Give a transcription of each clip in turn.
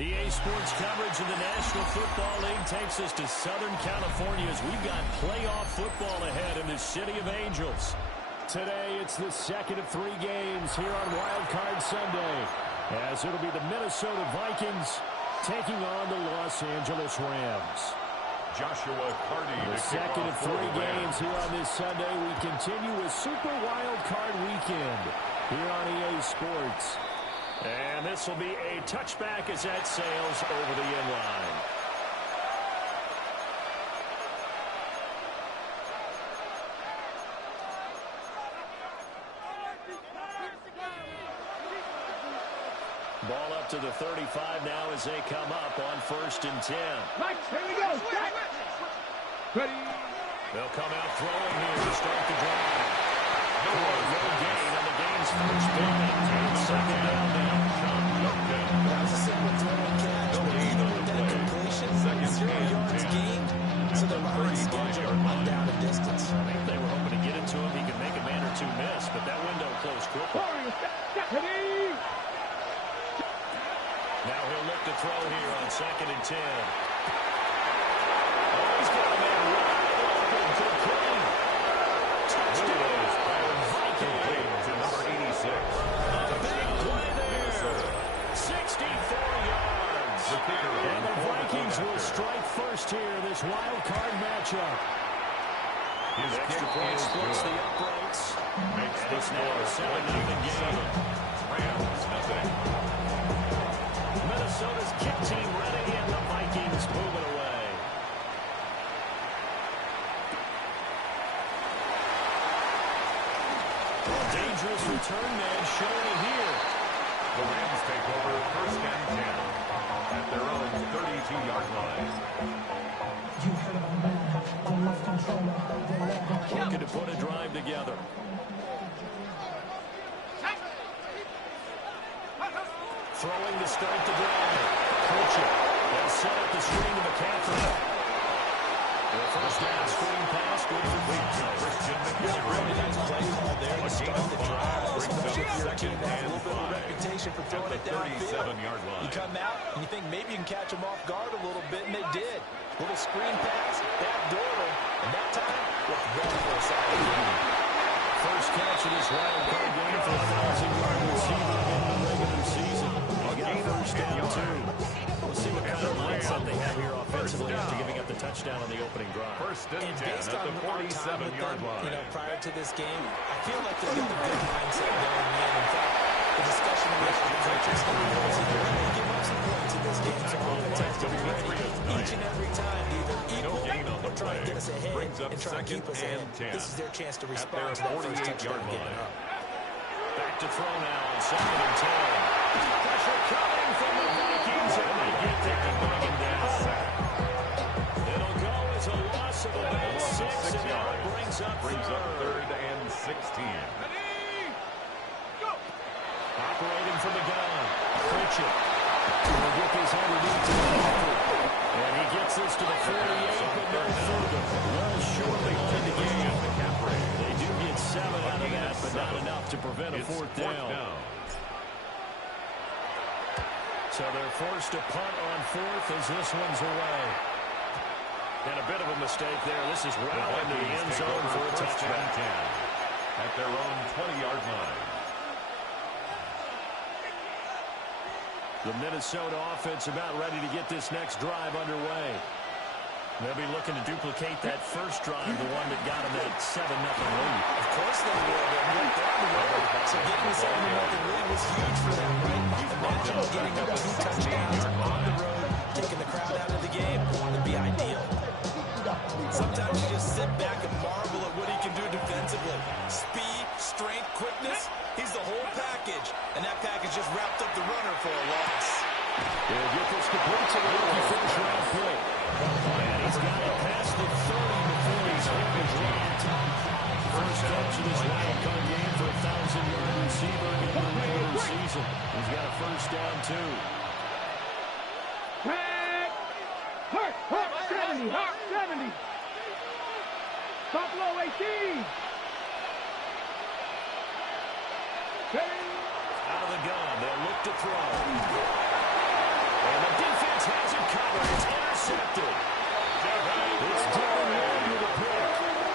EA Sports coverage of the National Football League takes us to Southern California as we've got playoff football ahead in the City of Angels. Today, it's the second of 3 games here on Wild Card Sunday, as it'll be the Minnesota Vikings taking on the Los Angeles Rams. Joshua Cardi. The second of 3 games here on this Sunday. We continue with Super Wild Card Weekend here on EA Sports. And this will be a touchback as that sails over the inline. Ball up to the 35 now as they come up on 1st and 10. Mike, here we go. Ready. They'll come out throwing here to start the drive. No gain on the game's first pick. Second down now. That was a simple throw and catch. But even with that completion, 0 yards gained. So they're behind schedule on down and distance. I think they were hoping to get it to him. He could make a man or 2 miss, but that window closed quickly. Ready. Now he'll look to throw here on 2nd and 10. Oh, he's got a man wide open for Green. Touchdown, Vikings. To number 86. A big play there. 64 yards. And the Vikings will strike first here in this wild card matchup. His extra point splits the uprights. Makes And the it's now a score 7-0 game. Rams nothing. Minnesota's kick team ready, and the Vikings move it away. Dangerous return man showing it here. The Rams take over 1st and 10 at their own 32-yard line. Looking to put a drive together. Throwing to start the drive. Pritchett. They'll set up the screen to McCaffrey. The first down screen pass, good for Christian McCaffrey. Really nice play call there to start the drive. Especially if your team has a little bit of a reputation for throwing it downfield. 37-yard line. You come out and you think maybe you can catch them off guard a little bit, and they did. Little screen pass, backdoor, and that time looked well for a solid game. First catch of this wild card game for a 1,000-yard receiver in the regular season. He got a first down, too. We'll see what kind of mindset they have here offensively after giving up the touchdown on the opening drive. 1st and 10 Based at on the our time with 47-yard them, line. prior to this game, I feel like they've got a good mindset going in. In fact, the discussion around the coaching staff was that they're going to give up some points in this game, so offense has to be ready each and every time to either equal or try to get us ahead and try to keep us ahead. This is their chance to respond to that first touchdown given up. Back to throw now on 2nd and 10. Pressure coming from the Vikings, and they get there and bring him down. It'll go as a loss of about 6, and now it brings up 3rd and 16. Operating from the gun. Pritchett will get this underneath to McCaffrey. And he gets this to the 48, but no further. Well short behind the game. They do get 7 out of that, but not enough to prevent a 4th down. So they're forced to punt on 4th as this one's away. And a bit of a mistake there. This is right into the end zone for a touchback. At their own 20-yard line. The Minnesota offense about ready to get this next drive underway. They'll be looking to duplicate that first drive, the one that got them that 7-0 lead. Of course they will. They went down the road. So getting the 7-0 lead was huge for them, right? Imagine getting up 2 touchdowns on the road, taking the crowd out of the game. Would be ideal. Sometimes you just sit back and marvel at what he can do defensively. Speed, strength, quickness. He's the whole package. And that package just wrapped up the runner for a loss. He'll get this complete to the rookie finish round play. And he's got it past the 30 before he's hit the dropped. First catch of this wild card game for a 1,000-yard receiver in the regular season. He's got a first down, too. Hurt, 70. Buffalo 18. Out of the gun, they'll look to throw. And the defense has it covered. It's intercepted. It's Dylan Ward with a pick.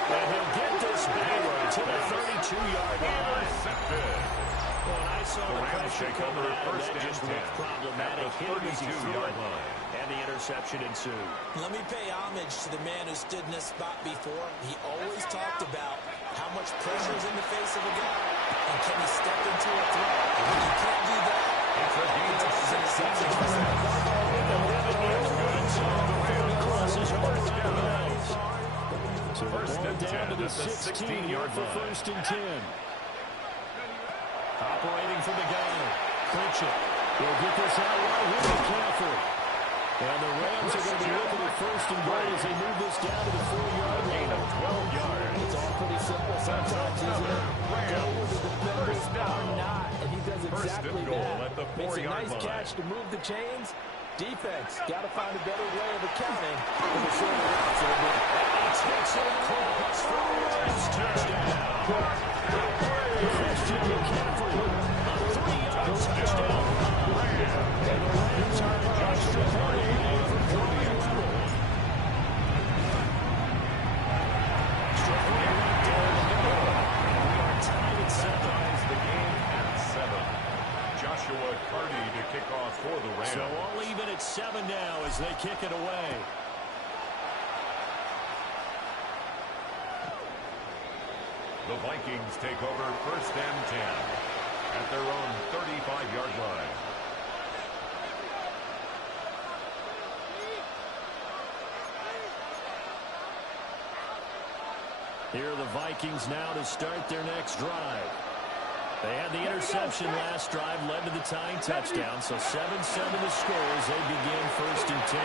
And he'll get this back to the 32-yard line. When I saw the pressure coming out of that, just looked problematic. Hit him as he threw it, and the interception ensued. Let me pay homage to the man who stood in this spot before. He always talked about how much pressure is in the face of a guy, and can he step into a throw? When you can't do that, it's a interception. So first and down to the 16-yard for first and 10. Operating from the gun. Clinch it. We'll get this out wide with McCaffrey. And the Rams are going to be looking at first and goal as they move this down to the 4-yard line. Of 12 yards. It's all pretty simple sometimes, isn't it? Go where the defenders are not, and he does exactly that. Makes a nice catch to move the chains. Defense, got to find a better way of accounting for the shorter routes that have been. Takes it across for a Rams touchdown. Christian McCaffrey, a 3-yard touchdown run. And the Rams are an extra point away from drawing level. Extra point right down the middle. And we are tied at 7. The game at 7. Joshua Carty to kick off for the Rams. So all even at 7 now as they kick it away. The Vikings take over first and 10 at their own 35-yard line. Here are the Vikings now to start their next drive. They had the interception last drive, led to the tying touchdown, so 7-7 the score as they begin first and 10.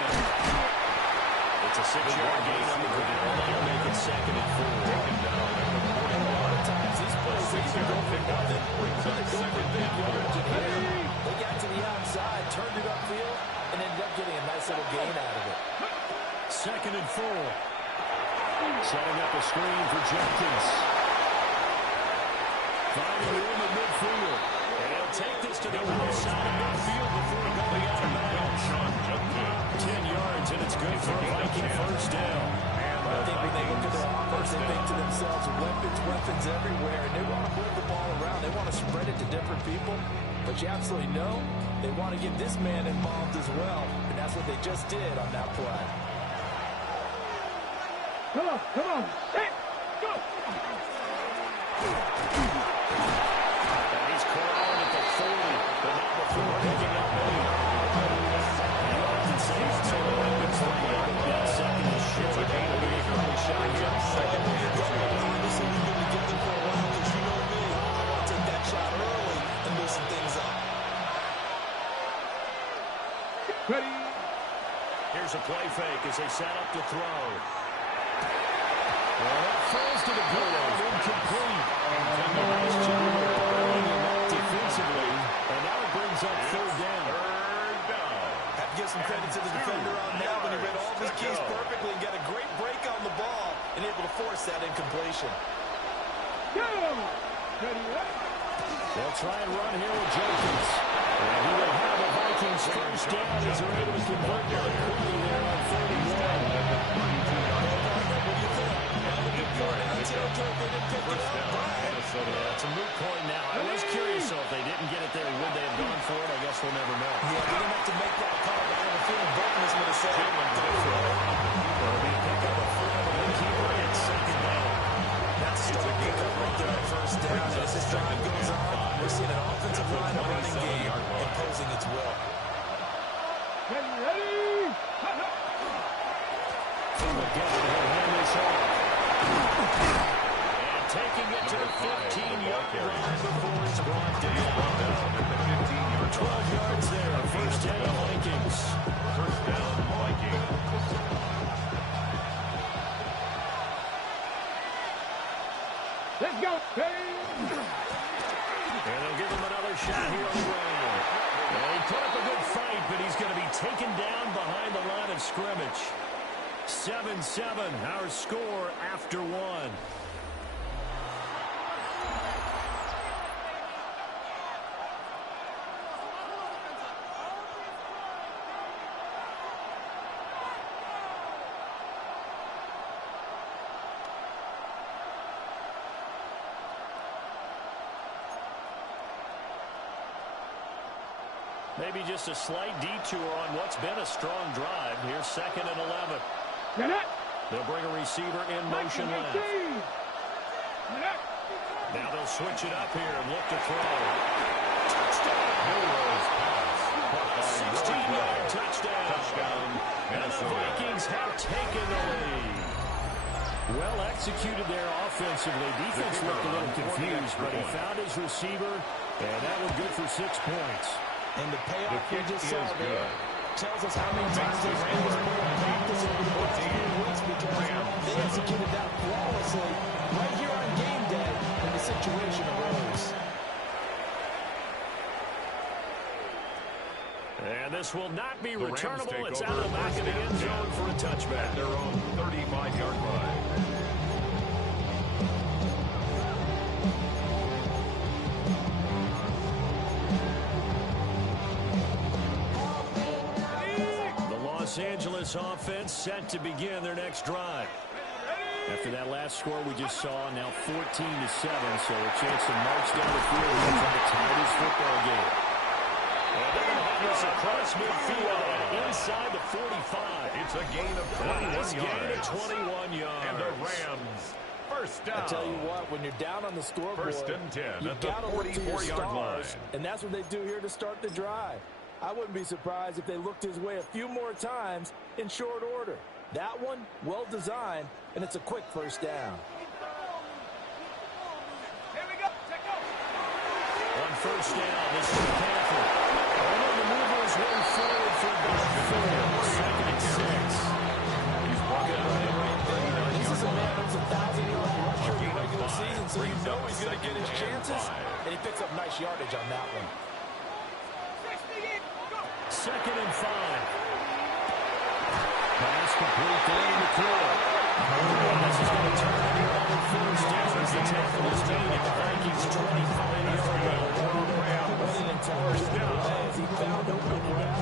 It's a 6-yard gain on the ground. They'll make it second and 4. A lot of times these plays, they can go for nothing. They go for big yards. They got to the outside, turned it upfield, and ended up getting a nice little gain out of it. Second and 4. Setting up a screen for Jenkins. Finding room in midfield. And he'll take this to the outside of midfield before going out of bounds. 10 yards, and it's good for a Viking first down. I think when they look at their offense, they think to themselves, weapons everywhere, and they want to move the ball around. They want to spread it to different people. But you absolutely know they want to get this man involved as well, and that's what they just did on that play. Come on, come on. Hey, go. And he's corralling at the 40, but not before picking up 8. You often say it's only weapons for you. That second is short. It's a gain of 8 early shot here. Second and goal. Obviously, you're going to get them for a while because you know me. I want to take that shot early and loosen things up. Ready. Here's a play fake as they set up to throw. Well, that falls to the ground, incomplete. Nice job of burning him up defensively, and now it brings up third down. Have to give some credit to the defender on that when he read all of his keys perfectly and got a great break on the ball and able to force that incompletion. Go. Ready, ready. They'll try and run here with Jenkins. And he will have a Vikings first down as they're able to convert really quickly there on 31. Yeah, it's a moot point now. I was curious, so if they didn't get it there, would they have gone for it? I guess we'll never know. Yeah, we didn't have to make that call, but I have a feeling both of us would have said, go for it. Well, we pick up a flag and keep it at second down. That's a strong pickup right there on first down. And as this drive goes on, we're seeing an offensive line, a running game, imposing its will. Ready, ready. From the gun, he'll hand this off. And taking it to the 15-yard line before it's brought down. 12 yards there. First down, Vikings. First down, Vikings. Let's go. Ready. And they'll give him another shot here on the ground. Well, he put up a good fight, but he's going to be taken down behind the line of scrimmage. 7-7, our score after 1. Maybe just a slight detour on what's been a strong drive. Here's 2nd and 11. Get it. They'll bring a receiver in motion left. Now they'll switch it up here and look to throw. Touchdown. Milrose pass. 16-yard touchdown. And the Vikings have taken the lead. Well executed there offensively. Defense looked a little confused, but he found his receiver, and that was good for 6 points. And the payoff we just saw there tells us how many times they ran this play in practice over the past few weeks, because they executed that flawlessly right here on game day when the situation arose. And this will not be returnable. It's out of the back of the end zone for a touchback. Their own 35-yard line. Los Angeles offense set to begin their next drive. After that last score we just saw, now 14-7, so a chance to march down the field and try to tie this football game. And they're going to have this across midfield and inside the 45. It's a gain of 21 yards. Gain of 21 yards. And the Rams, first down. I tell you what, when you're down on the scoreboard, First and 10 you at the got to look to your 44-yard line. stars, and that's what they do here to start the drive. I wouldn't be surprised if they looked his way a few more times in short order. That one, well designed, and it's a quick first down. Here we go. Check out. On first down, this is McCaffrey. One of the movers way forward for about 4. 2nd and 6. He's walking right. This is a man who's a 1,000-yard rusher in the regular season, so you know he's going to get his chances, and he picks up nice yardage on that one. 2nd and 5. Pass complete there in the core. This is going to turn into another first down as the tackle is made at the Vikings' 25-yard line.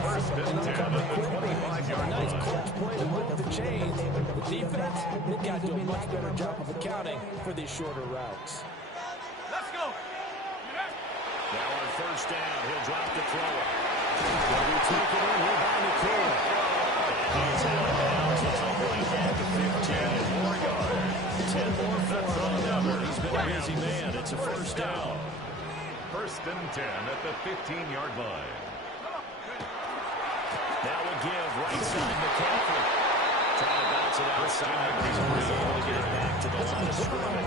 First and 10 at the 25-yard Nice line. clutch play to move the chains. The defense, they've got to do a much better job of accounting for these shorter routes. Let's go. Now on first down, he'll drop the throw. He'll be taken in here by the core. He's out of bounds. It's right at the 15. 10 more yards. 10 more for him. He's been a busy man. It's a first down. First and 10 at the 15-yard line. Now a give right side McCaffrey. Trying to bounce it outside. He's able to get it back to the line of scrimmage.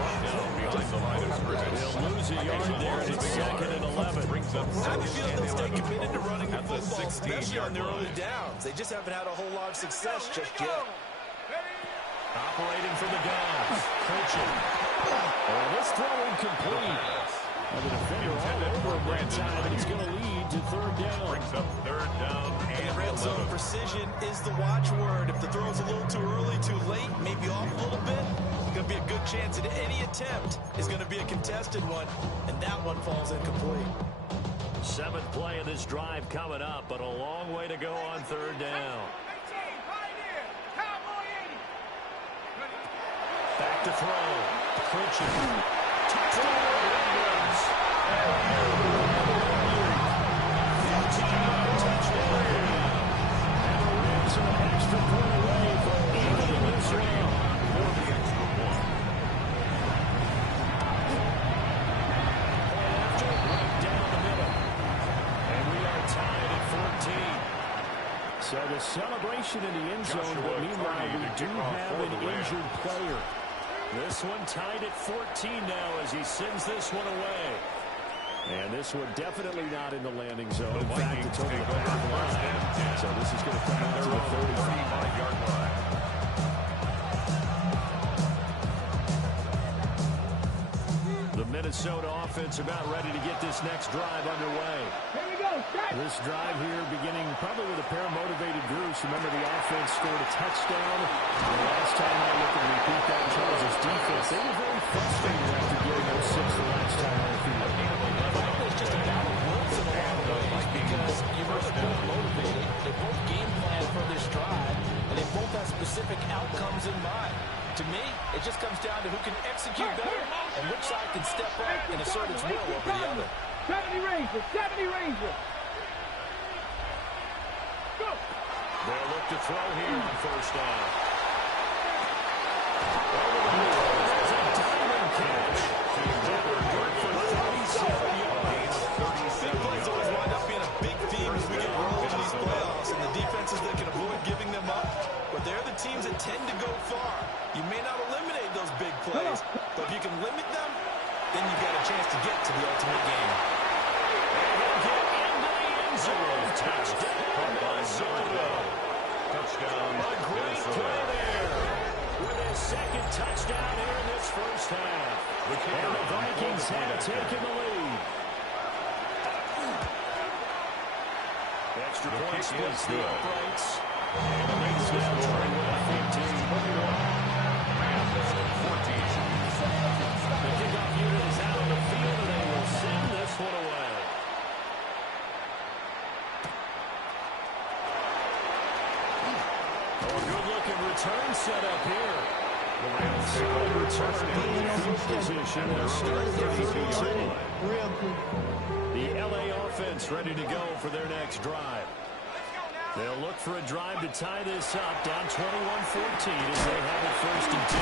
Behind the line of scrimmage. They'll lose a yard there, and it's 2nd and 11. Brings up I feel they'll stay committed to running the at the football, especially on 16-yard their early line. downs. They just haven't had a whole lot of success just yet. Operating from the guns. Coaching. Oh, this throw incomplete. And the defender all over that time, and it's going to lead to 3rd down. Brings up 3rd down and Red zone 11. precision is the watchword. If the throw's a little too early, too late, maybe off a little bit, it's going to be a good chance that any attempt is going to be a contested one, and that one falls incomplete. 7th play of this drive coming up, but a long way to go on 3rd down. Back to throw. Coaching. Touchdown. So the celebration in the end zone, but meanwhile we do have an injured player. This one tied at 14 now as he sends this one away. And this one definitely not in the landing zone. In fact, it's over the back line. So this is going to come out to the 35-yard line. The Minnesota offense about ready to get this next drive underway. Here we go. This drive here beginning probably with a pair of motivated groups. Remember, the offense scored a touchdown. And the last time I looked at repeat that, Charles' defense, they were very frustrated after getting those 6 the last time on the field. It's just a battle of wills in a lot of ways because you both are both motivated. They both game plan for this drive, and they both have specific outcomes in mind. To me, it just comes down to who can execute better and which side can step up and assert its will over the other. 70 Rangers, 70 Rangers. They'll look to throw here on first down. There's a diving catch. That will good for 37 yards. Big plays always wind up being a big theme as we get rolling in these playoffs, and the defenses that can avoid giving them up, but they're the teams that tend to go far. You may not eliminate those big plays, but if you can limit them, then you've got a chance to get to the ultimate game. And he'll get into the end zone. Touchdown, Minnesota. Touchdown, A great play there. With his second touchdown here in this first half. And the Vikings have taken the lead. Extra point splits the uprights. And the lead's now 21-14. The kickoff unit is out on the field, and they will send this one away. Oh, a good-looking return set up here. The Rams take over return field position. They're still 32-10. The LA offense ready to go for their next drive. They'll look for a drive to tie this up, down 21-14 as they have it first and 10.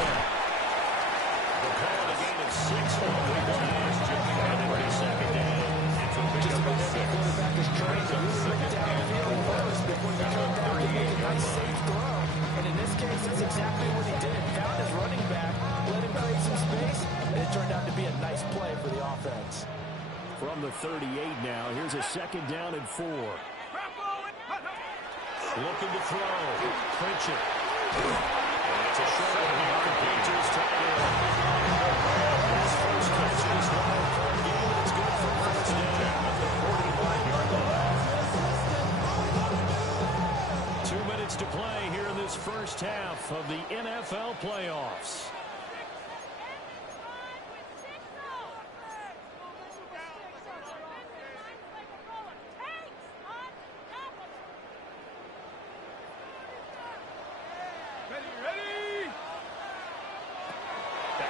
The call a gain of 6 on the pass. And it'll be second down. Just about every quarterback is trained to really look downfield first before you come down to make a nice safe throw. And in this case, that's exactly what he did. Found his running back, let him create some space, and it turned out to be a nice play for the offense. From the 38 now, here's a second down and 4. Looking to throw. Clinch it. And it's a short one here. Complete to his tight end. His first catch in this wild card game. It's good for first down at the 45-yard line. 2 minutes to play here in this first half of the NFL playoffs.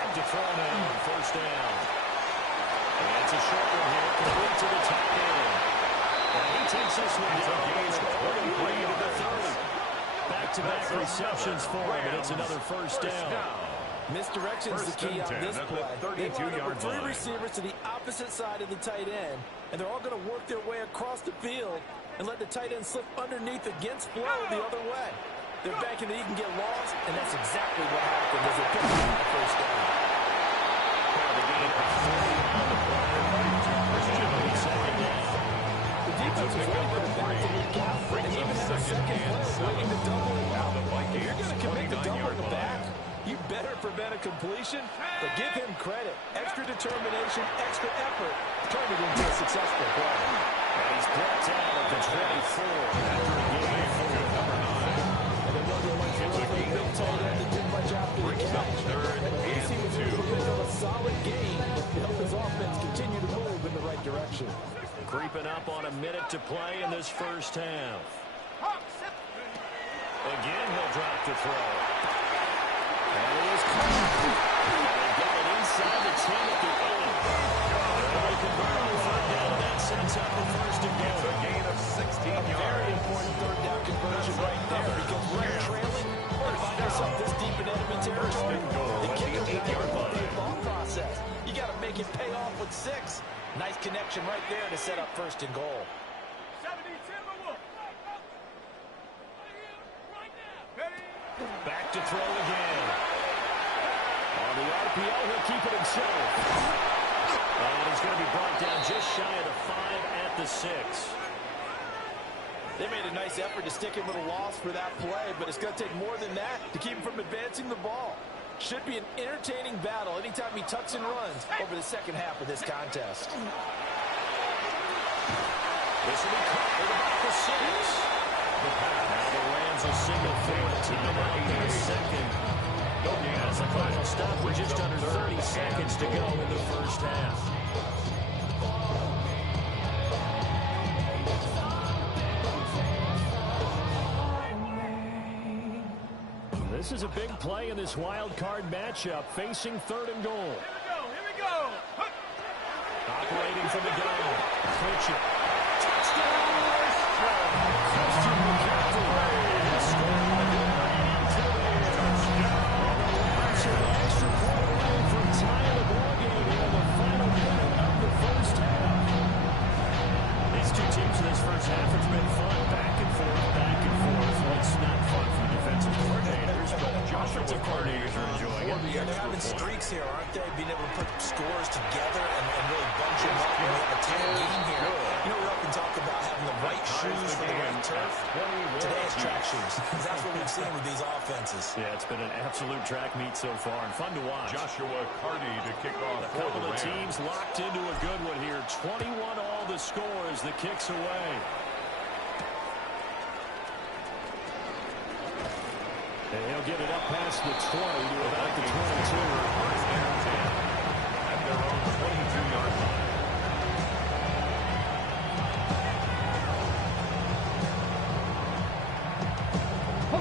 To throw now on first down. And it's a short one here, complete to the tight end. And he takes this one down. He's 23 to the 30. Back-to-back receptions for him, and it's another first down. Misdirection's the key on this play. They line up with 3 receivers to the opposite side of the tight end, and they're all going to work their way across the field and let the tight end slip underneath against flow the other way. They're banking that he can get lost, and that's exactly what happened as they picked him on the first down. The defense was ready for the back to lead gap, and even had a second player waiting to double him out. If you're going to commit to doubling the back, you better prevent a completion, but give him credit. Extra determination, extra effort, turned it into a successful play. And he's blocked out at the 24 after a game for number 9. And it wasn't much room for the big tight end that did much after the catch. And at least he was able to pick up a solid gain to help his offense continue to move in the right direction. Creeping up on a minute to play in this first half. Again, he'll drop to throw. And it is caught. And they get it inside the 10 at the 8. And they convert on third down, and that sets up the first and goal. A gain of 16 yards. Very important third down conversion right there, because when you're trailing, you find yourself this deep in enemy territory. The kicker will be the thought process. You got to make it pay off with 6. Nice connection right there to set up first and goal. Back to throw again. On the RPO, he'll keep it himself. And he's going to be brought down just shy of the 5 at the 6. They made a nice effort to stick him with a loss for that play, but it's going to take more than that to keep him from advancing the ball. Should be an entertaining battle anytime he tucks and runs over the second half of this contest. This will be caught at about the 6. The pass. Now the Rams will signal for a timeout in the second. As the final stop with just under 30 seconds to go in the first half. This is a big play in this wild card matchup, facing third and goal. Here we go. Operating from the gun. Clinch it. Touchdown! Christian McCaffrey. Yeah, they're having streaks here, aren't they? Being able to put scores together and really bunch them up when we have a tight game here. You know, we often talk about having the right shoes for the right turf. Today it's track shoes, because that's what we've seen with these offenses. Yeah, it's been an absolute track meet so far and fun to watch. Joshua Carty to kick off A for couple the of Rams. teams locked into a good one here. 21 all the score as the kick's away. And he'll get it up past the 20 to about the 22. First and 10 at their own 22-yard line.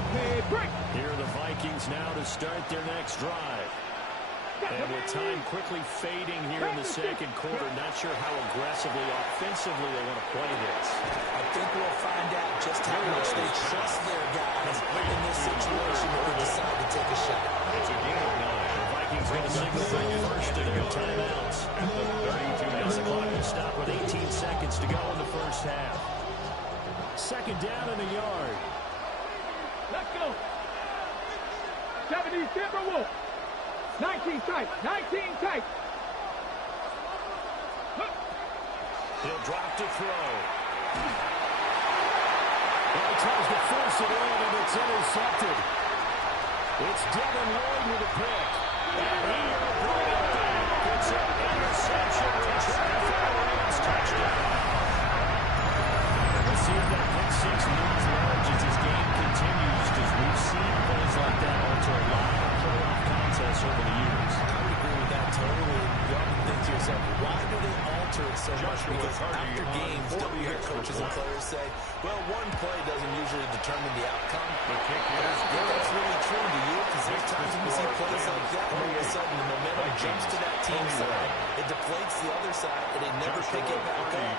Okay, break. Here are the Vikings now to start their next drive. And with time quickly fading here in the second quarter, not sure how aggressively, offensively they want to play this. I think we'll find out just how much they trust their guys in this situation if they decide to take a shot. It's a gain of 9. The Vikings going to signal for the first of their timeouts. At the 32-yard The clock line. will stop with 18 seconds to go in the first half. Second down in the yard. Let's go. 70 Timberwolf. 19 tight. 19 tight. He'll drop to throw. Well, he tries to force it in, and it's intercepted. It's Devin Lloyd with a pick. And he'll bring it back. It's an interception return for the Rams touchdown. We'll see if that pick six looms large as this game continues, because we've seen plays like that alter a lot of playoff contests over the years. I would agree with that totally. You often think to yourself, why do they alter it so much? Because after games, don't you hear coaches and players say, well, one play doesn't usually determine the outcome. The kick is Yeah, that's really true to you, because there's times when you see plays like that, and all of a sudden the momentum jumps to that team's side, it deflates the other side, and they never pick it back up.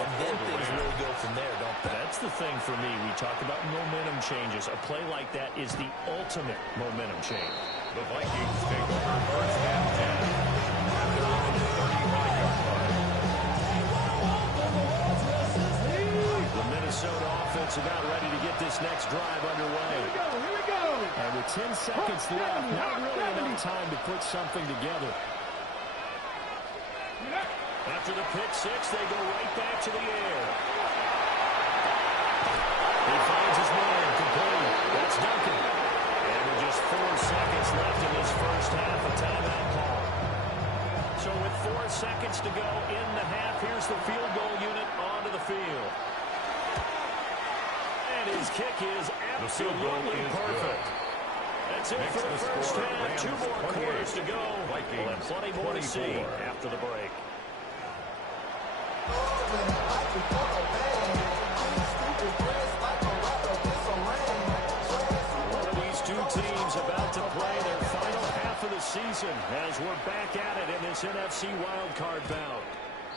And then things really go from there, don't they? That's the thing for me. We talk about momentum changes. A play like that is the ultimate momentum change. The Vikings take over first and 10 at their own 35-yard line. The Minnesota offense about ready to get this next drive underway. Here we go. And with 10 seconds left, not really enough time to put something together. After the pick six, they go right back to the air. He finds his man, complete. That's Duncan. And with just 4 seconds left in this first half, a timeout call. So with 4 seconds to go in the half, here's the field goal unit onto the field. And his kick is absolutely perfect. That's it for the first half. 2 more quarters to go. We'll have plenty more to see after the break. One of these two teams about to play their final half of the season as we're back at it in this NFC wildcard bout.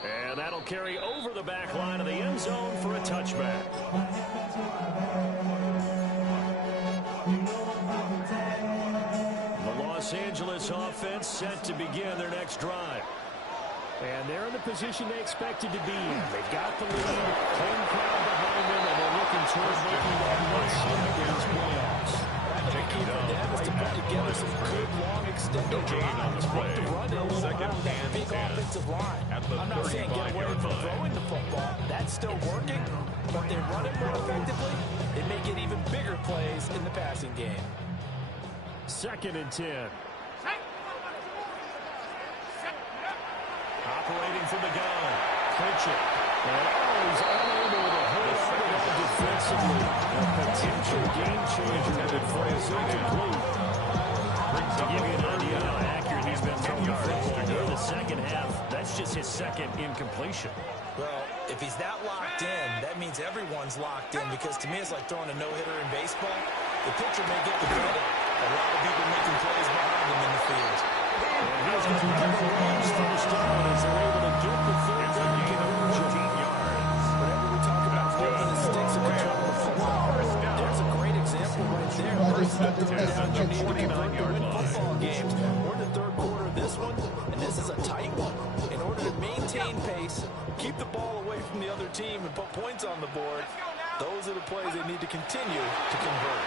And that'll carry over the back line of the end zone for a touchback. The Los Angeles offense set to begin their next drive. And they're in the position they expected to be in. They've got the lead, home crowd behind them, and they're looking towards making that one seed in these playoffs. The key for them is to put together some good, long, extended drives. Work the run in a little around that big offensive line. I'm not saying get away from throwing the football. That's still working, but they run it more effectively. They may get even bigger plays in the passing game. 2nd and 10. Operating from the gun. Pritchett. And he's unable to hold on to that defensively. A potential game changer that it falls incomplete. To give you an idea how accurate he's been throwing the football in the second half, that's just his second incompletion. Well, if he's that locked in, that means everyone's locked in, because to me it's like throwing a no-hitter in baseball. The pitcher may get the credit. A lot of people making plays behind him in the field. And he's going to get the Rams first down as they're able to get the third down conversion. Whenever we talk about holding the sticks and controlling the football, there's a great example right there. First and 10 you need to convert to win football games. We're in the third quarter of this one, and this is a tight one. In order to maintain pace, keep the ball away from the other team, and put points on the board, those are the plays they need to continue to convert.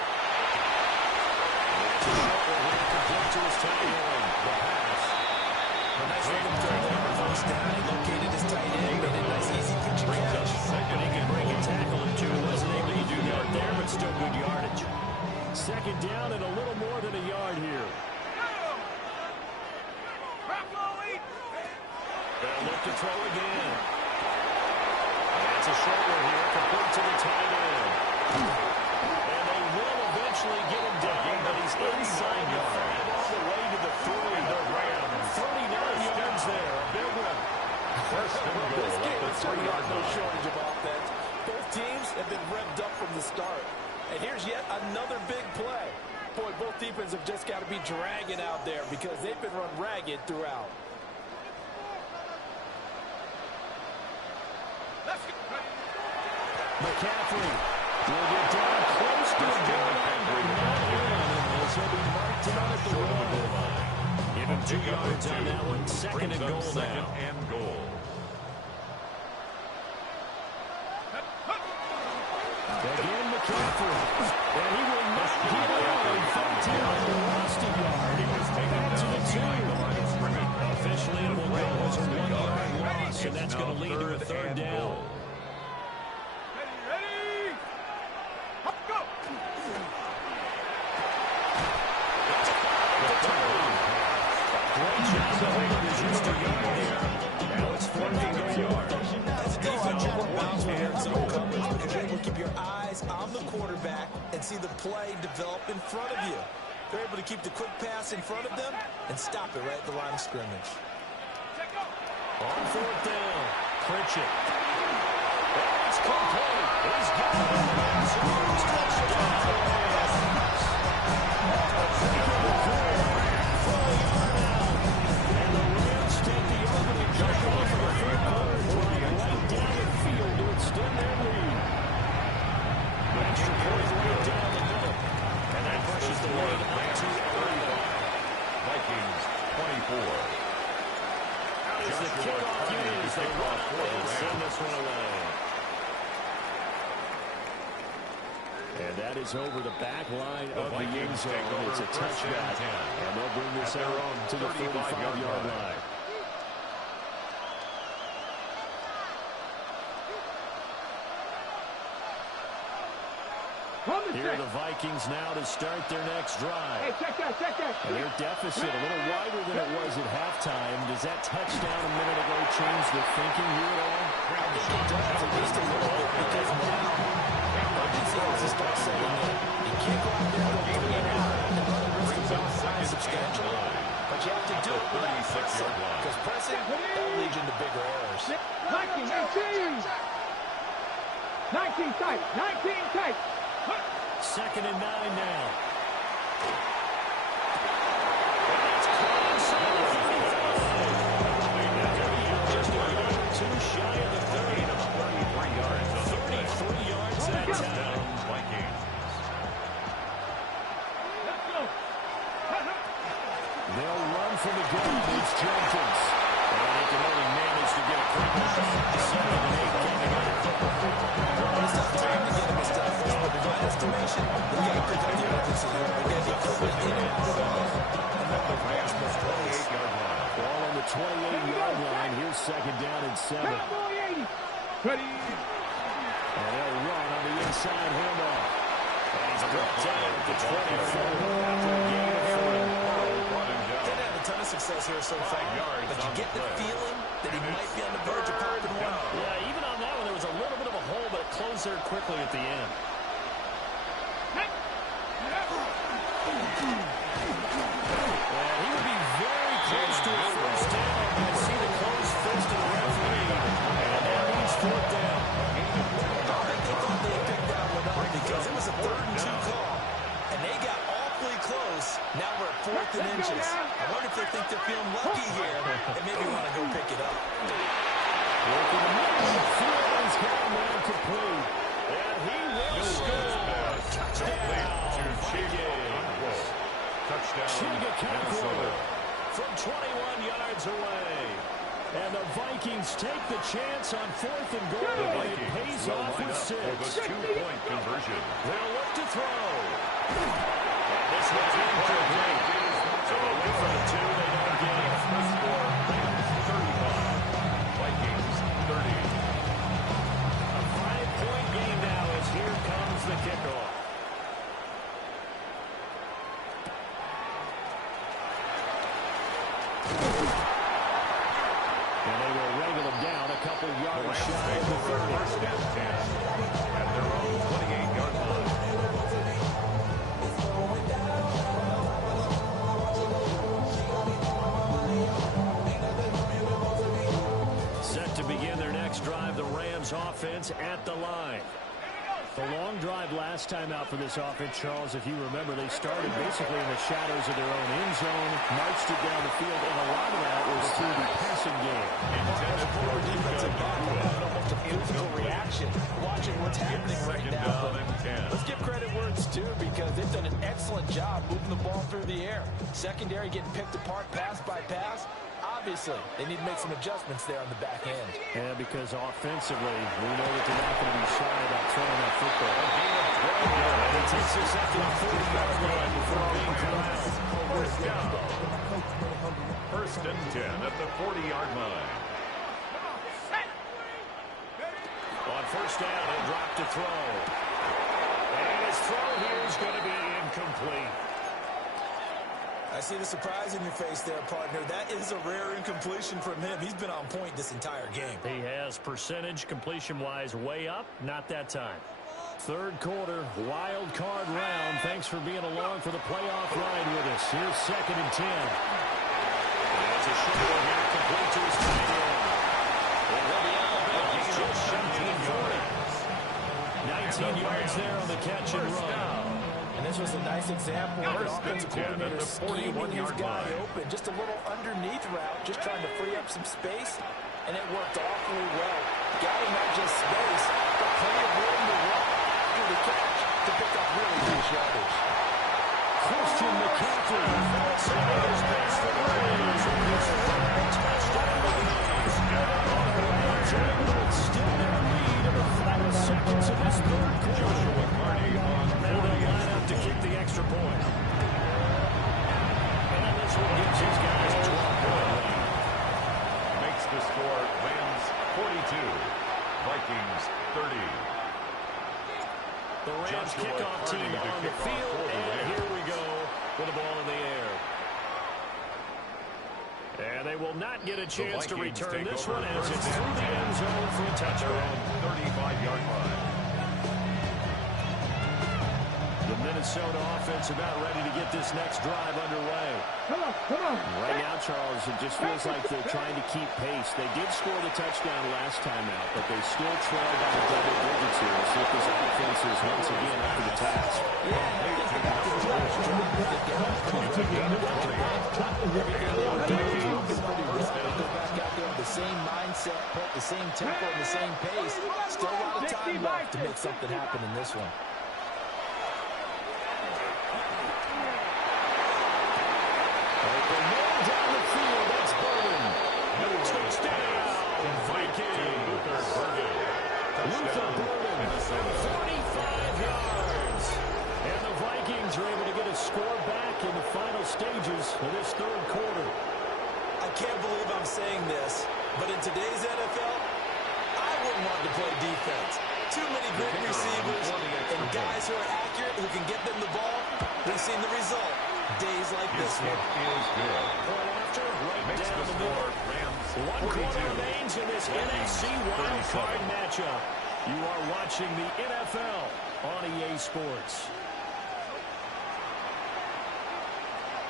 It's a short one here, complete to his tight end. chase down. He located his tight end, made a nice, easy pitch and catch. And he can break a tackle or two. Wasn't able to do that there, but still good yardage. Second down and a little more than a yard here. They'll look to throw again. That's a short one here, complete to the tight end. And they will eventually get him down, but he's inside the 5 all the way to the 3. The Rams, 39 yards there. A big one. First and goal This game at has the certainly 3-yard got no line. shortage of offense. Both teams have been revved up from the start. And here's yet another big play. Boy, both defenses have just got to be dragging out there because they've been run ragged throughout. McCaffrey will get down close to the goal line, but not in, as he'll be marked down at the goal line. Give him 2 yards on that one. Second and goal Second now. and goal. Again, McCaffrey. And he will not get away. 13 on the lost a yard. He was taken back to the 2. Officially, it will go as a 1-yard loss, and that's going to lead to a third down. Great job to hold it as just a yard there. Now it's 14 yards. As a defense, you want bounce when you're in zone coverage because you're able to keep your eyes on the quarterback and see the play develop in front of you. They're able to keep the quick pass in front of them and stop it right at the line of scrimmage. On fourth down, Pritchett. It's complete. He's got it in the end zone. Touchdown. And the Rams take the opening drive off of the third quarter drive right down the field to extend their lead. The extra point right down the middle. And that pushes the lead up to 30. Vikings 24. Is the kickoff unit as they run up and send this one away. And that is over the back line of the end zone. It's a touchback. And they'll bring this out to the 35-yard line. Here are the Vikings now to start their next drive. Hey, check that. And their deficit a little wider than it was at halftime. Does that touchdown a minute ago change the thinking here at all? I think it does at least a little bit because now urgency has to start setting in. You can't go out there and go 3 and out and run the risk of being behind substantially. But you have to do it without pressing. Because pressing, that leads you into bigger errors. 19 tight. Second and 9 now. Just a yard or two shy of the 30. 33 yards that time. Vikings. They'll run for the gun. It's Jenkins. And they can only manage to get a couple. Second and 8 coming up. It's tough time to get him established, but in my estimation, they got to prevent the urgency here because he could win in and out of the ball. And that would rush most plays. Ball on the 28-yard line. Here's second down and 7. Ready. And they'll run on the inside handoff. And he's brought down at the 24 after a gain of 4. Didn't have a ton of success here so far, but you get the feeling that he might be on the verge of popping one. Yeah, even on that one, there was a little bit of a hole, but it closed there quickly at the end. And he would be very close to a first down. I see the closed fist of the referee. And that means fourth down. I think they thought they had picked that one up because it was a 3rd and 2 call. And they got awfully close. Now we're at 4th and inches. I wonder if they think they're feeling lucky here and maybe want to go pick it up. Working the middle of the field. He's got a man complete. And he will score. Touchdown. Touchdown. From 21 yards away. And the Vikings take the chance on 4th and goal. And it pays off with 6. For the 2-point conversion. They'll look to throw. And this one's incomplete. So away from the 2, they don't gain. The score, 35. And they will wrangle them down a couple yards shy of the 30. First and 10 at their own 28-yard line. Set to begin their next drive, the Rams offense at the line. The long drive last time out for this offense, Charles, if you remember, they started basically in the shadows of their own end zone, marched it down the field, and a lot of that was through the passing game. Intended for a defensive back, almost a physical reaction, watching what's happening right now. Let's give credit where it's due, because they've done an excellent job moving the ball through the air. Secondary getting picked apart pass by pass. Obviously, they need to make some adjustments there on the back end. Yeah, because offensively, we know that they're not going to be shy about throwing that football. And he takes us up to the 40-yard line before being corralled. First down. First and 10 at the 40-yard line. On first down, he'll drop to throw. And his throw here is going to be incomplete. I see the surprise in your face there, partner. That is a rare incompletion from him. He's been on point this entire game. He has percentage completion-wise way up, not that time. Third quarter, wild card round. Thanks for being along for the playoff ride with us. Here's second and 10. And it's a short one here, complete to his tight end. And he'll be out of bounds just shy of the 40. 19 yards there on the catch and run. And this was a nice example of an offensive coordinator scheming his guy open. Just a little underneath route, just trying to free up some space, and it worked awfully well. Got him not just space, but plenty of room to run through the catch to pick up really good yardage. Christian McCaffrey. Sanders pass for the Rams. Touchdown to the Rams. The Rams are able to extend their lead in the final seconds of this third quarter. Joshua Carney on And they'll line up to kick the extra point. And this one gives these guys a 12-point lead. makes the score Rams 42, Vikings 30. The Rams Joshua kickoff Carney team to on the kick off field, for the and Rams. here we go with the ball in the air. And they will not get a chance to Vikings return take this over one as it's first through and the 10 end zone for a at their touchdown. own 35-yard line. The Minnesota offense about ready to get this next drive underway. Come on, come on. Right now, Charles, it just feels like they're trying to keep pace. They did score the touchdown last time out, but they still trail by double digits here. Let's see if this offense is once again up to the task. The same mindset, the same tempo, and the same pace. Still a lot of time left to make something happen in this one. Open man down the field. That's Burden. Touchdown, Vikings. Luther Burden. Luther Touchdown, Burden, Minnesota. 45 yards. And the Vikings are able to get a score back in the final stages of this third quarter. I can't believe I'm saying this, but in today's NFL, I wouldn't want to play defense. Too many great receivers and guys who are accurate, who can get them the ball. We've seen the result. Days like His this kick one. is good. Point after, right Makes down the the score middle. Rams One 42, quarter remains in this NFC wild card 37. matchup. You are watching the NFL on EA Sports.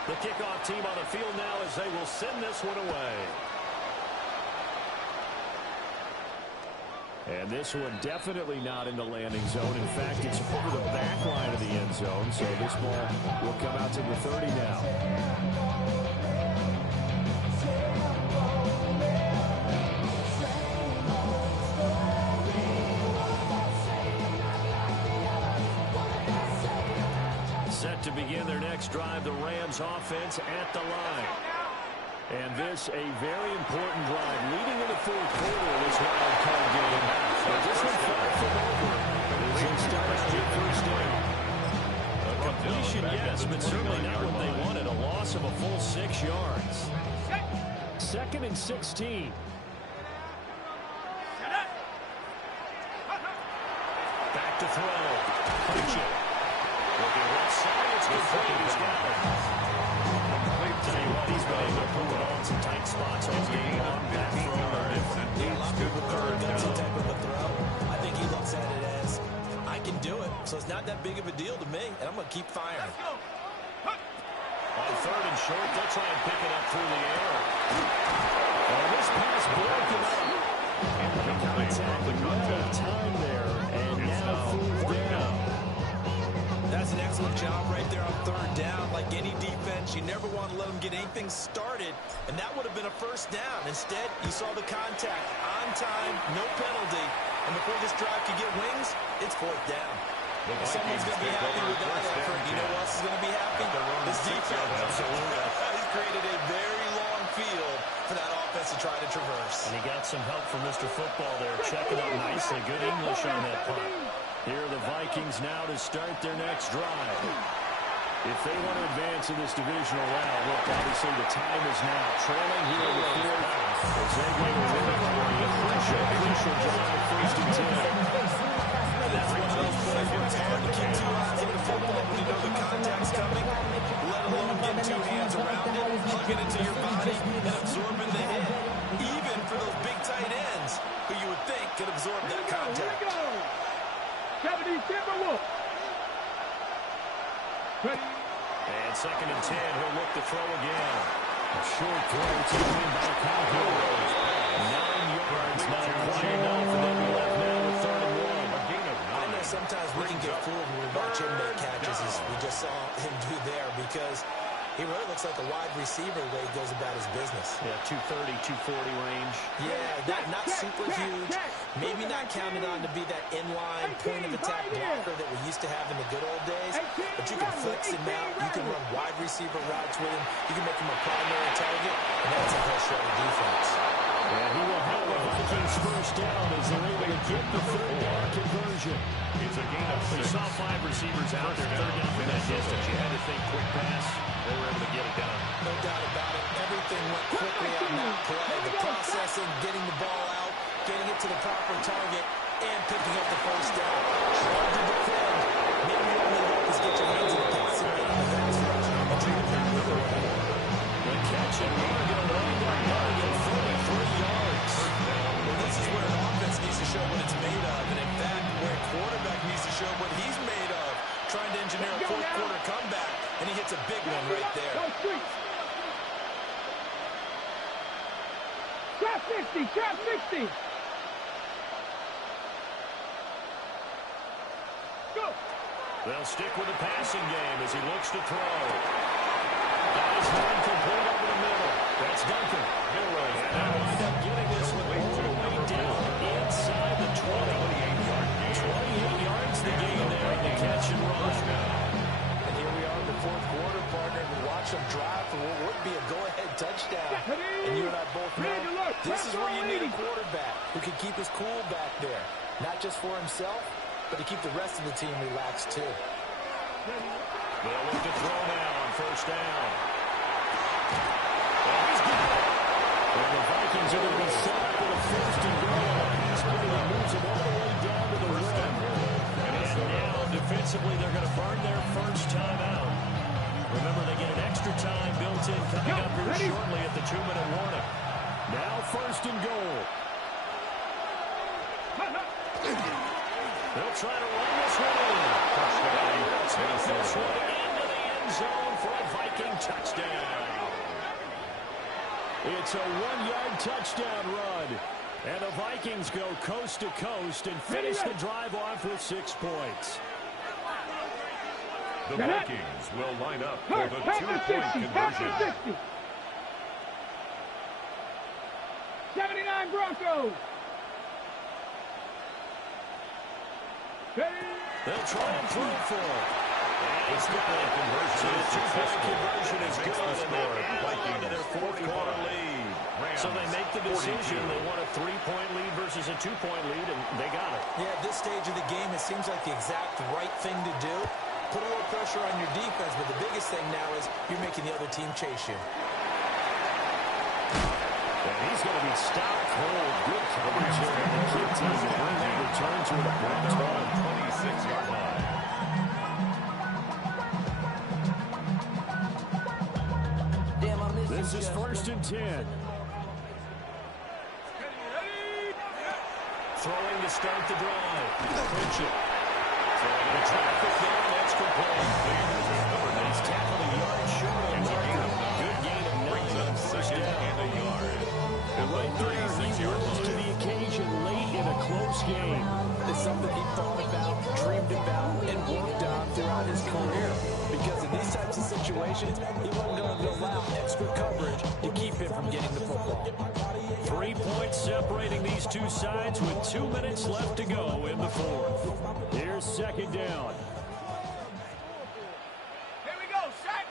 The kickoff team on the field now as they will send this one away. And this one definitely not in the landing zone. In fact, it's over the back line of the end zone. So this ball will come out to the 30 now. Set to begin their next drive, the Rams offense at the line. And this a very important drive leading in the fourth quarter of this wild card game. But this one far from over. As they start to get first down. A completion, yes, but certainly not what they wanted. A loss of a full 6 yards. Second and 16. Back to throw. Punch it. Looking left side, it's complete. He's got it. Tell you what, he's been able to move it on to not that big of a deal to me, and I'm going to keep firing. On third and short, they'll try and pick it up through the air. And this pass broken up. Contact, time there, and now fourth down. That's an excellent job right there on third down. Like any defense, you never want to let them get anything started, and that would have been a first down. Instead, you saw the contact on time, no penalty, and before this drive could get wings, it's fourth down. Someone's going to be happy with that effort. You know who else is going to be happy? This defense. Absolutely. He's created a very long field for that offense to try to traverse. And he got some help from Mr. Football there, checking up nicely. Good English on that punt. Here are the Vikings now to start their next drive. If they want to advance in this divisional round, look, obviously the time is now. Trailing here in the fourth. As they go to a crucial drive, first and 10. That's one of those plays where it's hard to keep two eyes on the football when you know the contact's coming, let alone getting two hands around it, hugging it to your body, and absorbing the hit. Even for those big tight ends who you would think could absorb that contact. 70 Timberwolf. And second and 10, he'll look to throw again. A short throw to the wing by Cowboys. 9 yards, not quite enough, and then we're left now with third and 1. I know sometimes we can get fooled when we watch him make catches, as we just saw him do there, because he really looks like a wide receiver the way he goes about his business. Yeah, 230, 240 range. Yeah, not super huge. Maybe not counted on to be that inline point-of-attack blocker that we used to have in the good old days. But you can flex him out. You can run wide receiver routes with him. You can make him a primary target. And that's a whole shred of defense. And he will have the Vikings first down as they're able to get the third down conversion. It's a gain of 6. We saw 5 receivers out there, third down from that distance. You had to think quick pass. They were able to get it done. No doubt about it. Everything went quickly on that play. The processing, getting the ball out, getting it to the proper target, and picking up the first down. Hard to defend. Maybe your only hope is get your hands in the passing game on the pass rush and try to pick the other way. The catch and run going to wind up running at 43 yards. Well, this is where an offense needs to show what it's made of, and in fact, where a quarterback needs to show what he's made of, trying to engineer a fourth-quarter comeback, and he hits a big one right there. Trap 60, trap 60. Go. They'll stick with the passing game as he looks to throw. Got his hand complete over the middle. That's Duncan. He'll run. And they'll wind up getting this one all the way down inside the 20. 28 yards the gain there in the catch and run. And here we are in the fourth quarter, partner. We watch them drive for what would be a go-ahead touchdown. And you and I both know this is where you need a quarterback who can keep his cool back there. Not just for himself, but to keep the rest of the team relaxed too. They'll look to throw now on first down. And he's got it. And the Vikings are going to be set up with a first and goal. He's going to move them all the way down to the rim. And now, defensively, they're going to burn their first time out. Remember, they get an extra time built in coming up here shortly at the 2-minute warning. Now first and goal. They'll try to run this one in. Touchdown. Take this one into the end zone for a Viking touchdown. It's a 1-yard touchdown run. And the Vikings go coast to coast and finish the drive off with 6 points. The Vikings will line up for the 2-point conversion. 79 Broncos. They'll try and throw for it. He's got it. So the 2-point conversion is good, and they're adding to their fourth-quarter lead. So they make the decision. They want a 3-point lead versus a 2-point lead, and they got it. Yeah, at this stage of the game, it seems like the exact right thing to do. Put a little pressure on your defense, but the biggest thing now is you're making the other team chase you. And he's going to be stopped cold. Good coverage here. And the kid team to bring that return to it at 26-yard line. This is first and 10. Throwing to start the drive. Pitch it. The traffic there, and extra point. He's tackled a yard short of the marker. Good gain of 9 on first down. And a yard. And right there, he rose to the occasion late in a close game. It's something he thought about, dreamed about, and worked on throughout his career. Because in these types of situations, he wasn't going to allow extra coverage to keep him from getting the football. 3 points separating these two sides with 2 minutes left to go in the fourth. Here's second down. Here we go, set.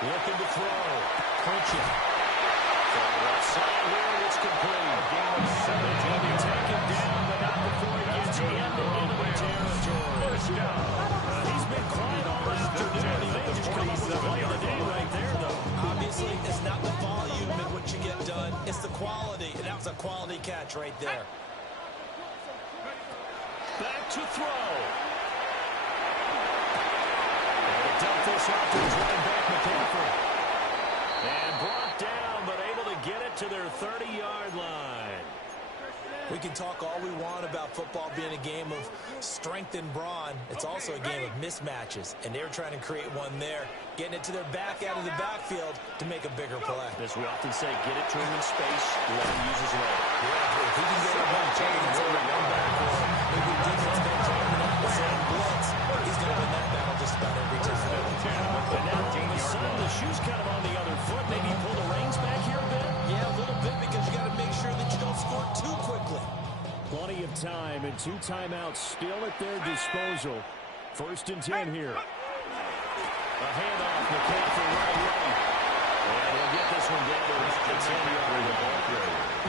Looking to throw. Clinching. From the left side here, it's complete. A game of 17. He'll be taken down, but not before he gets into enemy territory. First down. He's been quiet all afternoon. He may just come up with a play of the day right there, though. Obviously, it's not the volume in which you get done. It's the quality, and that was a quality catch right there. Back to throw. And to dump this off to his running back, McCaffrey. And brought down, but able to get it to their 30-yard line. We can talk all we want about football being a game of strength and brawn. It's also a game of mismatches, and they're trying to create one there, getting it to their back out of the backfield to make a bigger play. As we often say, get it to him in space, let him use his leg. Yeah, if he can get a one chance over one back, or maybe defense been jamming up the same blitz, he's going to win that battle just about every time. And now all of a sudden, the shoe's kind of on the other foot. Maybe you pull the reins back here a bit? Yeah, a little bit, because you got to make sure that you don't score too quickly. Plenty of time and 2 timeouts still at their disposal. 1st and 10 here. A handoff, McCaffrey right away. And he'll get this one down to the 10-yard line.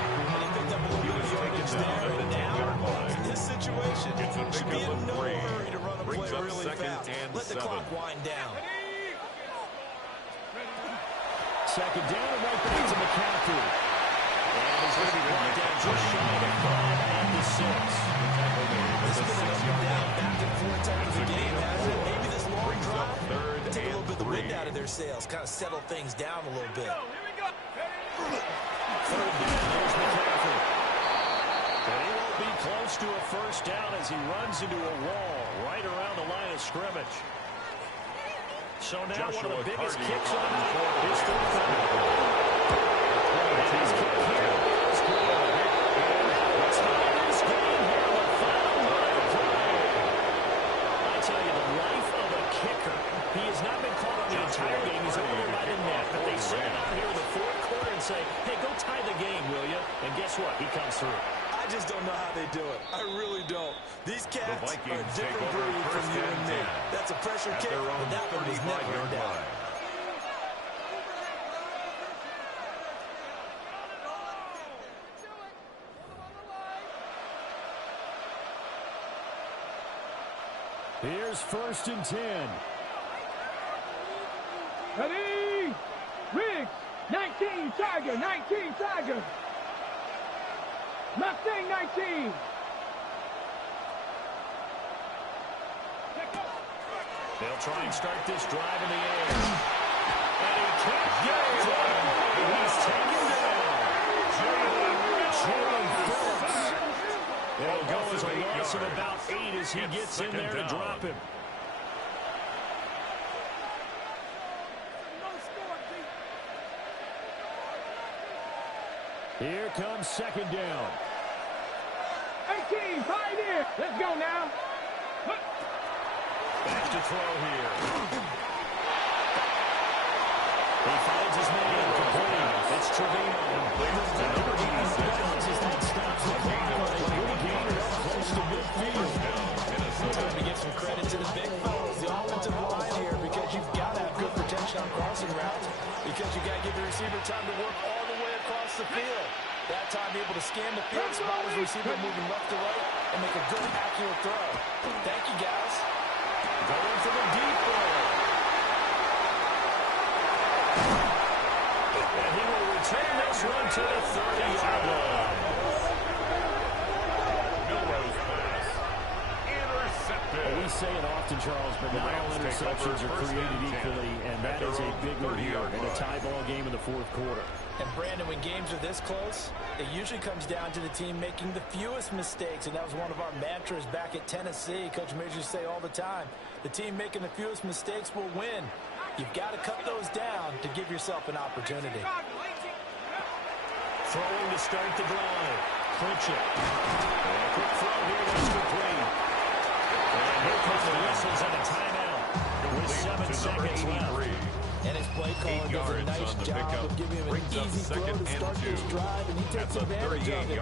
And he picked up a little bit of yardage there, and now, in this situation, should be in no hurry to run a play really fast. Let the clock wind down. Second down and right back to McCaffrey. And he's going to be brought down just shy of 5 and the 6. This has been an up and down, back and forth type of a game, hasn't it? Maybe this long drive take a little bit of the wind out of their sails, kind of settle things down a little bit. Third down, there's McCaffrey. And he won't be close to a first down as he runs into a wall right around the line of scrimmage. So now one of the biggest kicks of the night is third down. And his kick here is good. Let's tie this game here in the final minute of play. I tell you, the life of a kicker. He has not been caught on the entire game. He's over there by the net. But they send him out here in the fourth quarter and say, hey, go tie the game, will you? And guess what? He comes through. I just don't know how they do it. I really don't. These cats are a Vikings take different over breed from first you and and me. 10. That's a pressure At kick, their own but that one is never in 35-yard doubt. line. Here's 1st and 10. Ready? Riggs, 19, Tiger, 19, Tiger. Mustang, 19. They'll try and start this drive in the air. And he can't get it. He's taken down. Jalen Phillips. It'll go as a loss of about 8 as he gets in there to drop him. Here comes second down. 18, Pioneer. Let's go now. Back to throw here. He finds his man complete. It's Trevino. The number 86 as that stops the clock on a good gainer up close to midfield. Time to give some credit to the big fellas, the offensive line here, because you've got to have good protection on crossing routes, because you've got to give the receiver time to work all the way across the field. That time able to scan the field, spot his receiver moving left to right, and make a good, accurate throw. Thank you, guys. Going for the deep ball. And he will return this one to the 30-yard line. Milrose pass. Intercepted. Well, we say it often, Charles, but not all interceptions are created equally, and that is a big one here in a tie ball game in the fourth quarter. And Brandon, when games are this close, it usually comes down to the team making the fewest mistakes, and that was one of our mantras back at Tennessee. Coach Major used to say all the time, the team making the fewest mistakes will win. You've got to cut those down to give yourself an opportunity. Throwing to start the drive. Clinch it. And a quick throw here that's complete. And here comes the whistles and a timeout. With 7 seconds left. And his play caller does a nice job of giving him an easy throw to start this drive, and he takes advantage of it.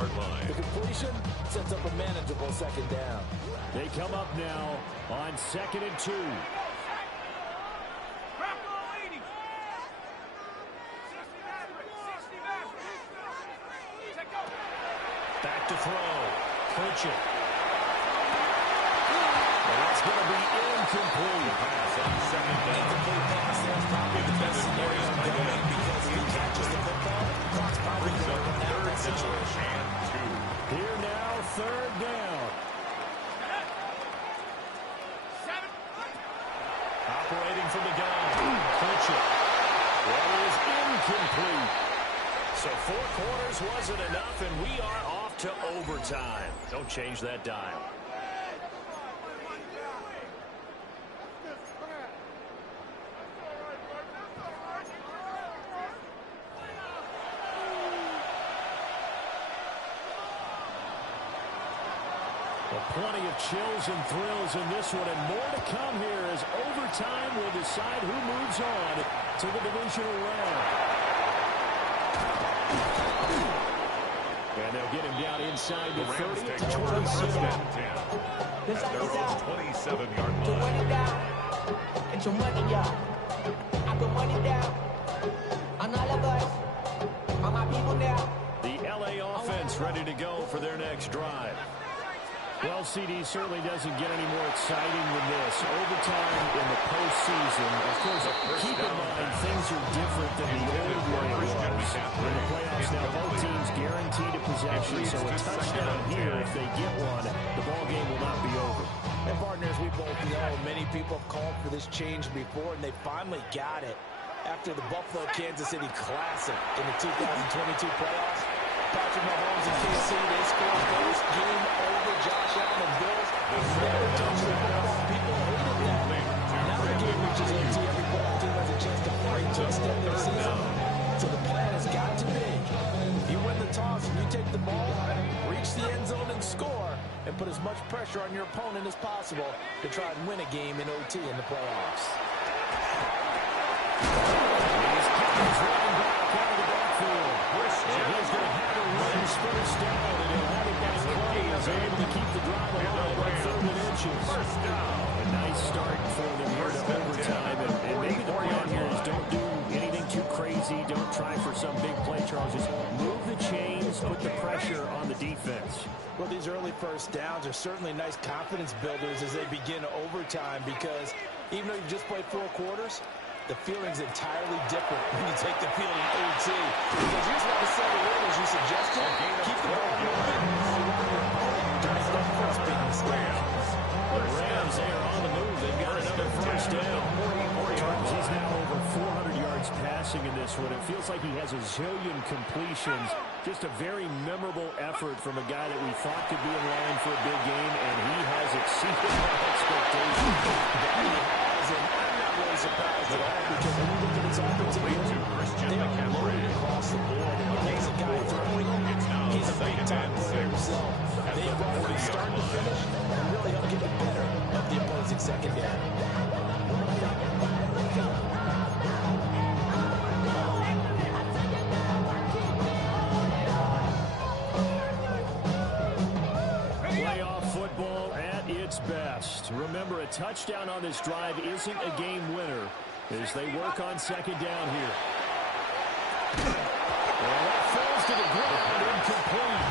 The completion sets up a manageable second down. They come up now on 2nd and 2. Back to throw. Clinch it. And that's going to be incomplete. Pass on 2nd down. Incomplete pass there is probably the best scenario going because if he catches the football, clock's probably going to run out that situation. Here now, 3rd down. Operating from the gun. Clinch it. Well, it is incomplete. So 4 quarters wasn't enough, and we are off to overtime. Don't change that dial. Well, plenty of chills and thrills in this one, and more to come here as overtime will decide who moves on to the divisional round. And they'll get him down inside the 30 to 27. At their own 27-yard To run line. it down, get your money down. I put money down on all of us, on my people now. The LA offense ready to go for their next drive. Well, CD certainly doesn't get any more exciting than this. Overtime in the postseason. Of course, keep in mind things are different than the old way it was. In the playoffs now, both teams guaranteed a possession, so a touchdown here, if they get one, the ball game will not be over. And partners, we both know many people have called for this change before, and they finally got it. After the Buffalo-Kansas City Classic in the 2022 playoffs, Patrick Mahomes and KC, they scored first game over Josh Allen and Bills. Never touched the ball. People hated that. Now the game reaches OT. Every ball team has a chance to break to extend their season. So the plan has got to be, you win the toss and you take the ball, reach the end zone and score, and put as much pressure on your opponent as possible to try and win a game in OT in the playoffs. He's running back out of the backfield. And he's going to have a run first down, and he'll have it back play. He's able to keep the drive alive on 3rd and inches. A nice start for them here to overtime. And maybe the plan here is don't do anything too crazy. Don't try for some big play, Charles. Just move the chains, put the pressure on the defense. Well, these early first downs are certainly nice confidence builders as they begin overtime because even though you've just played 4 quarters, the feeling's entirely different when you take the field in OT. Because you just want to settle in, as you suggested, keep the ball moving, drive that first big mistake. The Rams, they are on the move. They've got another first down. Charles, he's now over 400 yards passing in this one. It feels like he has a zillion completions. Just a very memorable effort from a guy that we thought could be in line for a big game, and he has exceeded our expectations. That he has, and I'm not really surprised at all because when you look at his offensive game, they are loaded across the board. And when he's a guy throwing, he's a big-time player himself. They brought him from start to finish and really helped get the better of the opposing secondary. Playoff football at its best. Remember, a touchdown on this drive isn't a game winner as they work on 2nd down here. Well, that falls to the ground, incomplete.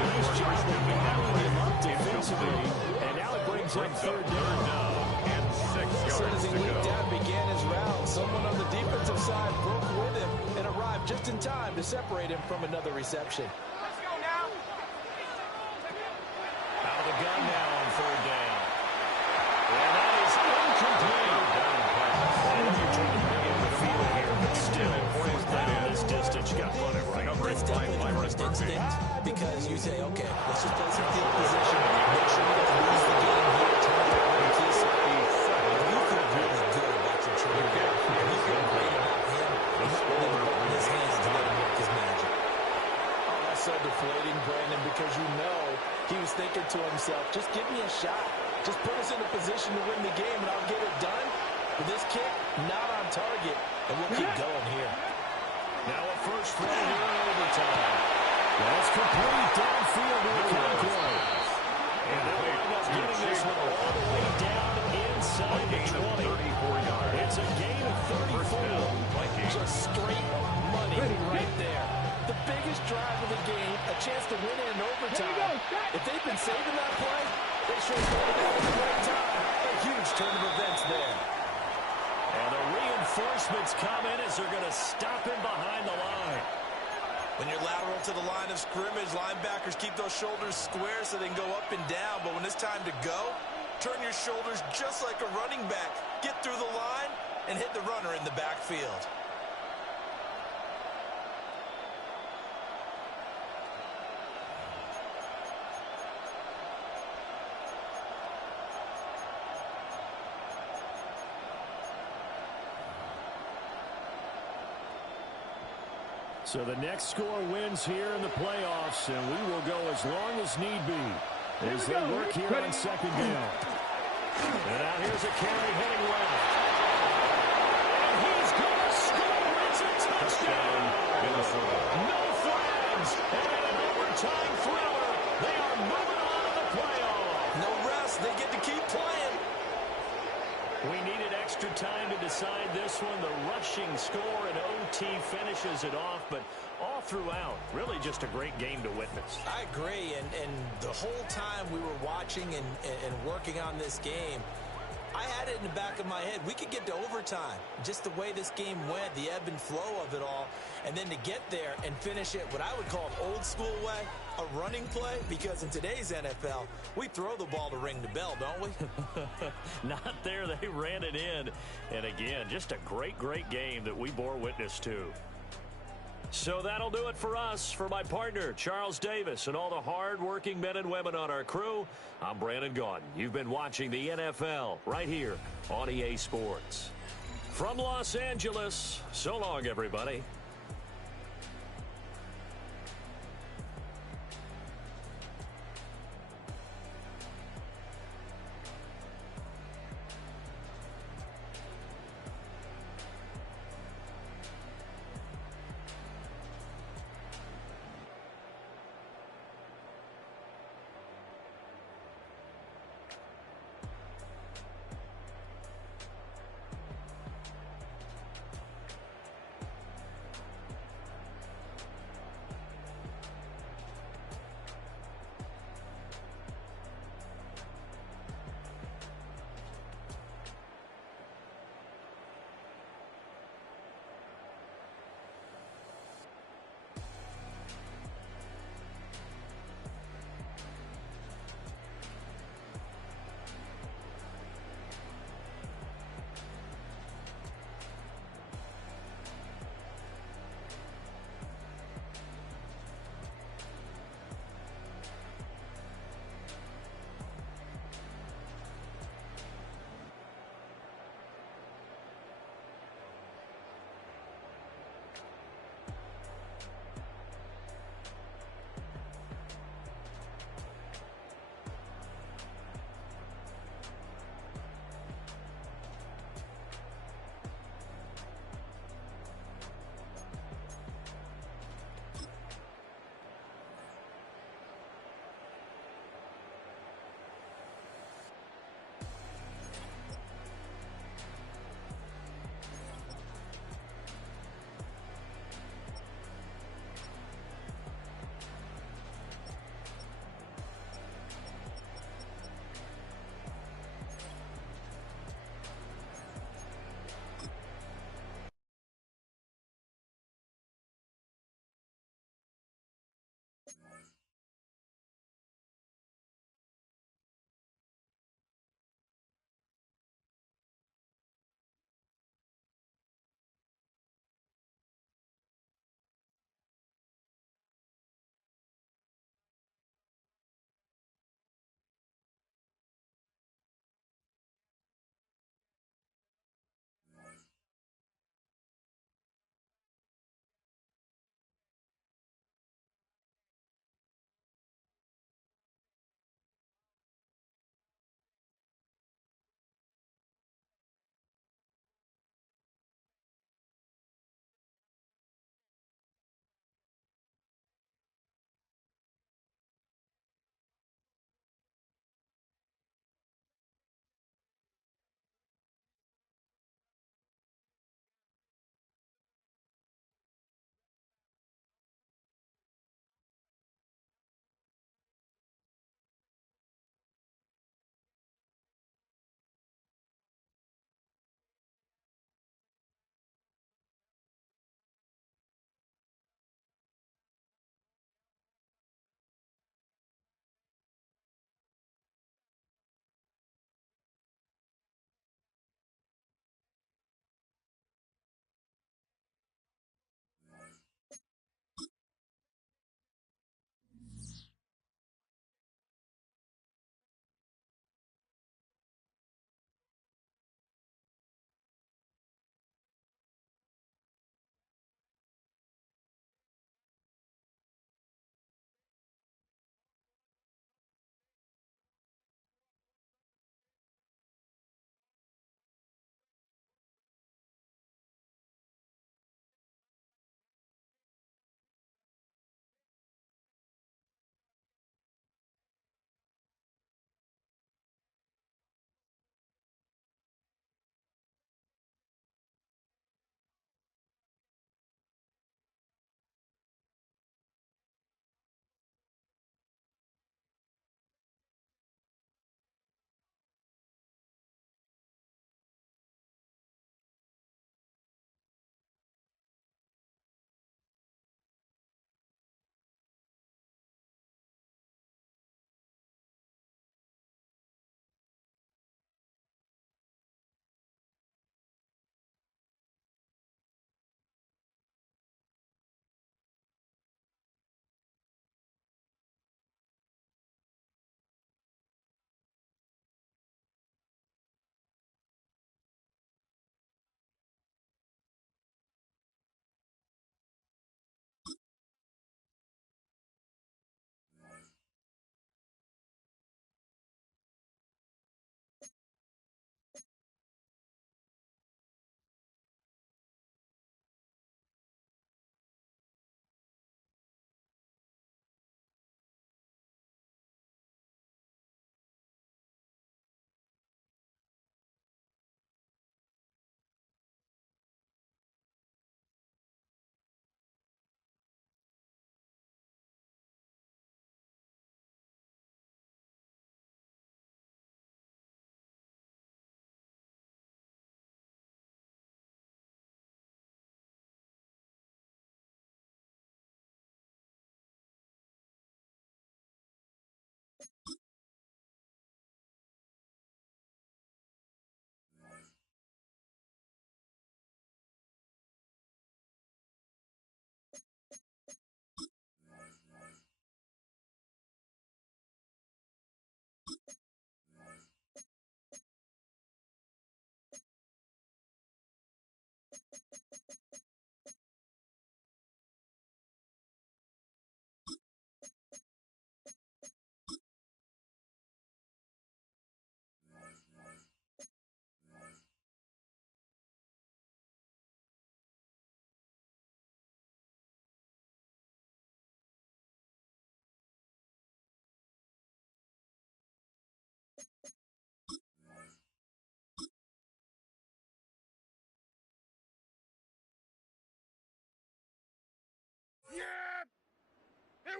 Nice job of battling him up defensively, and now it brings up 3rd down. And 6 As soon as yards he to leaped go. down, began his route. Someone on the defensive side broke with him and arrived just in time to separate him from another reception. Out of the gun now on 3rd down. And that is incomplete. And you're trying to bring in the field here, but still, 4th down this distance. You got instinct because you say, okay, let's just play some field position, make sure we don't lose the game here, turn it over to Keith. You feel really good about your trigger here. You feel great about him. He's really in his hands to let him work his magic. Oh, that's so deflating, Brandon, because you know he was thinking to himself, just give me a shot. Just put us in a position to win the game, and I'll get it done. With this kick, not on target, and we'll keep going here. Now a first throw here in overtime. That's complete downfield to Okonkwo. And they'll wind up getting this one all the way down inside the 20. It's a gain of 34. Just straight money right there. The biggest drive of the game, a chance to win it in overtime. If they've been saving that play, they sure started out at the right time. A huge turn of events there. And the reinforcements come in as they're going to stop him behind the line. When you're lateral to the line of scrimmage, linebackers keep those shoulders square so they can go up and down. But when it's time to go, turn your shoulders just like a running back. Get through the line and hit the runner in the backfield. So the next score wins here in the playoffs, and we will go as long as need be as they work here on second down. And now here's a carry heading left. And he's going to score. It's a touchdown. Minnesota. No flags. And an overtime thriller. They are moving on to the playoff. No rest. They get to keep playing. We needed extra time to decide this one. The rushing score and OT finishes it off, but all throughout, really just a great game to witness. I agree, and the whole time we were watching and working on this game, I had it in the back of my head. We could get to overtime. Just the way this game went, the ebb and flow of it all, and then to get there and finish it what I would call an old school way, a running play, because in today's NFL, we throw the ball to ring the bell, don't we? Not there. They ran it in. And again, just a great, great game that we bore witness to. So that'll do it for us. For my partner, Charles Davis, and all the hard-working men and women on our crew, I'm Brandon Gaudin. You've been watching the NFL right here on EA Sports. From Los Angeles, so long, everybody.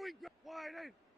we go. Wide eight.